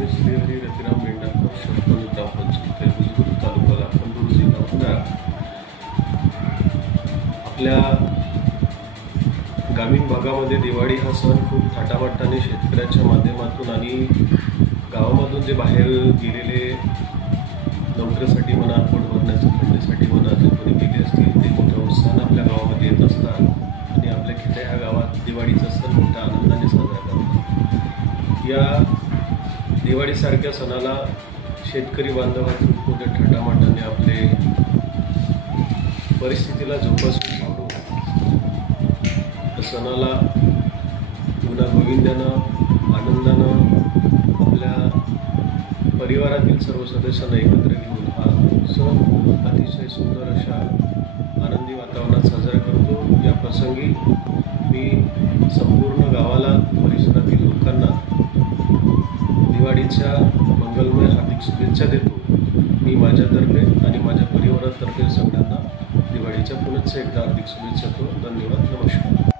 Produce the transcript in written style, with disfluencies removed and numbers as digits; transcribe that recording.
मी श्रीहरी रतिराम मेंढाकर, सरपंच ग्रामपंचायत बुजुर्ग तालुका लाखांदूर जिल्हा भंडारा। आपल्या ग्रामीण भागामध्ये दिवाळी हा सण खूप थाटामाटाने शेतकऱ्याच्या माध्यमातून आणि गावामधून जे बाहेर गेलेले नोकरीसाठी म्हणा, पोट भरण्याच्या थंडीसाठी म्हणा, जे कोणी गेले असतील ते मोठ्या उत्साहाने आपल्या गावामध्ये येत असतात आणि आपल्या खेड्या ह्या गावात दिवाळीचा सण मोठ्या आनंदाने साजरा करतात। या दिवाळीसारख्या सणाला शेतकरी बांधवांनी खूप मोठ्या थाटामाटाने आपले परिस्थितीला जोपासून सावरून सणाला गुण्यागोविंदानं आनंदानं आपल्या परिवारातील सर्व सदस्यांना एकत्र घेऊन हा सण अतिशय सुंदर अशा आनंदी वातावरणात साजरा करतो। या प्रसंगी मी संपूर्ण गावाला, परिसरातील लोकांना दिवाळीच्या मंगलमय हार्दिक शुभेच्छा देतो। मी माझ्यातर्फे आणि माझ्या परिवारातर्फे सगळ्यांना दिवाळीच्या पुनश्च एकदा हार्दिक शुभेच्छा देतो। धन्यवाद, नमस्कार।